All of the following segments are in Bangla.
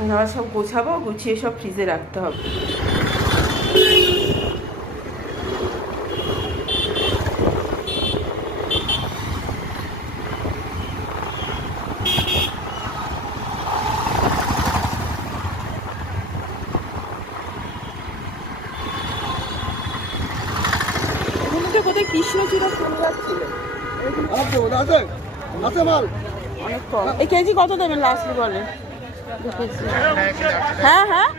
আবার সব গোছাবো, গুছিয়ে সব ফ্রিজে রাখতে হবে। কোথায় কৃষ্ণচূড়া ফুল যাচ্ছিল অনেক কম। এই কেজি কত দেবেন লাস্টলি বলেন? হ্যাঁ হ্যাঁ,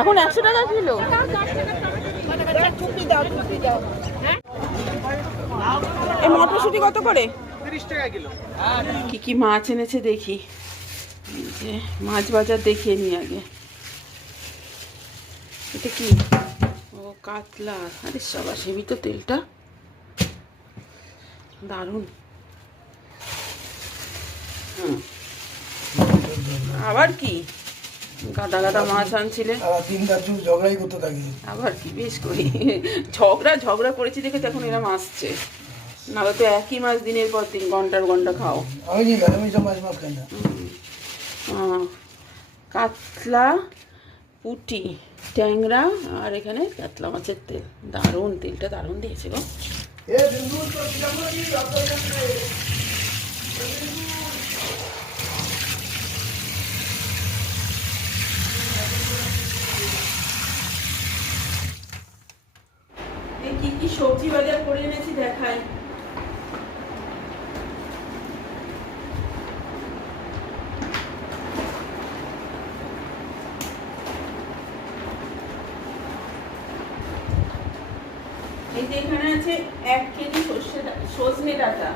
এখন 100 টাকা কিলো। এই মটরশুঁটি কত করে? 30 টাকা কিলো। কি কি মাছ এনেছে দেখি, যে মাছ বাজার দেখিয়ে নি আগে। এটা কি? ও কাতলা। আরে সবার সেবি তো তেলটা দারুণ। আবার কি গাদা গাদা মাছ আনছিলে? ঝগড়াই করতে থাকি। আবার কি বেশ করি ঝগড়া করেছি দেখে তখন এরম আসছে, নাহলে তো একই মাছ দিনের পর দিন ঘন্টার ঘন্টা খাও। আমি সব মাছ খাই না। কাতলা, পুঁটি, ট্যাংরা, আর এখানে কাতলা মাছের তেল। দারুণ, তেলটা দারুণ দিয়েছে গো। কি কি সবজি বাজার করে এনেছি দেখাই। এই যে এখানে আছে 1 কেজি সজনে ডাঁটা,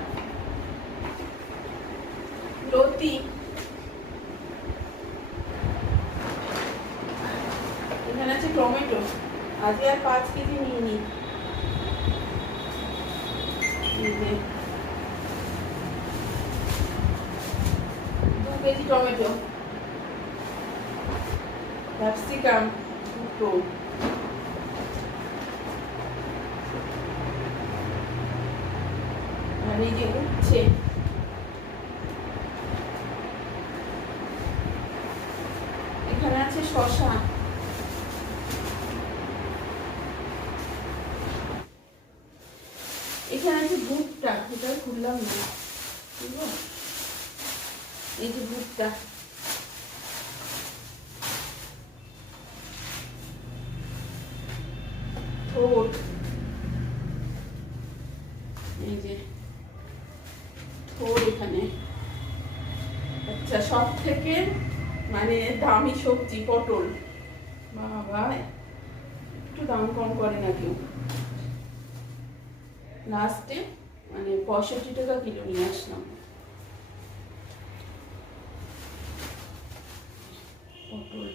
লতি, এখানে আছে টমেটো। আজকে আর 5 কেজি নিয়ে নি। 2 কেজি টমেটো, ক্যাপসিকাম 2, আর এই যে উচ্ছে, এখানে আছে শসা, এখানে আছে ভুট্টা, এটা খুললাম না, এই যে ভুট্টা, থোড়, এই যে থোড় এখানে। আচ্ছা, সব থেকে মানে দামি সবজি পটল। বাবা, একটু দাম কম করে না কেউ। লাস্টে মানে 65 টাকা কিলো নিয়ে আসলাম পটল।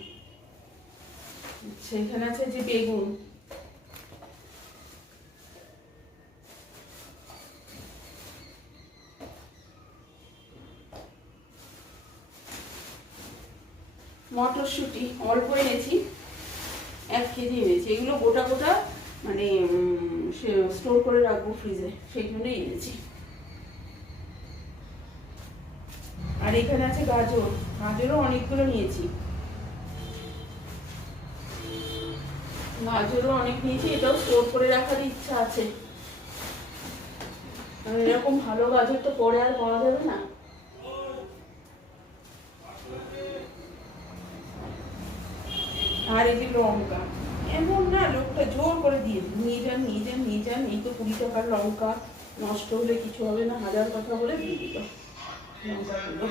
সেখানে আছে যে বেগুন, মটরশুঁটি অল্প এনেছি, 1 কেজি এনেছি। এগুলো গোটা গোটা মানে স্টোর করে রাখবো ফ্রিজে, সেই জন্যই এনেছি। আর এখানে আছে গাজর, গাজরও অনেকগুলো নিয়েছি, গাজরও অনেক নিয়েছি। এটাও স্টোর করে রাখার ইচ্ছা আছে, এরকম ভালো গাজর তো পরে আর পাওয়া যাবে না। আর এই যে লঙ্কা, এমন না লোকটা জোর করে দিয়ে নিয়ে যান নিয়ে যান নিয়ে যান, এই তো 20 টাকার লঙ্কা, নষ্ট হলে কিছু হবে না, হাজার কথা বলে দিয়ে দিল লঙ্কাগুলো।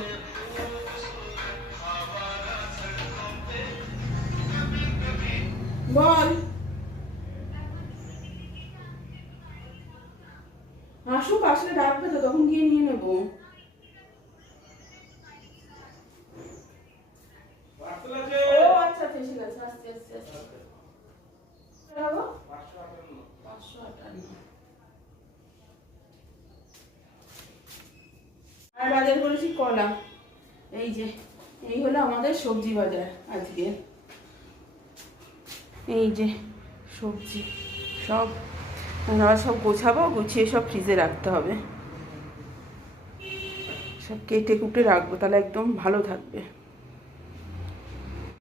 বল, আসুক, আসলে ডাকবে তো, তখন গিয়ে নিয়ে নেবো। ও আচ্ছা আচ্ছা, ঠিক আছে, আস্তে আস্তে আস্তে। 558। আর বাজার করেছি কলা। এই যে এই হলো আমাদের সবজি বাজার আজকে। এই যে সবজি সব, আবার সব গোছাবো, গুছিয়ে সব ফ্রিজে রাখতে হবে, সব কেটে কুটে রাখবো, তাহলে একদম ভালো থাকবে।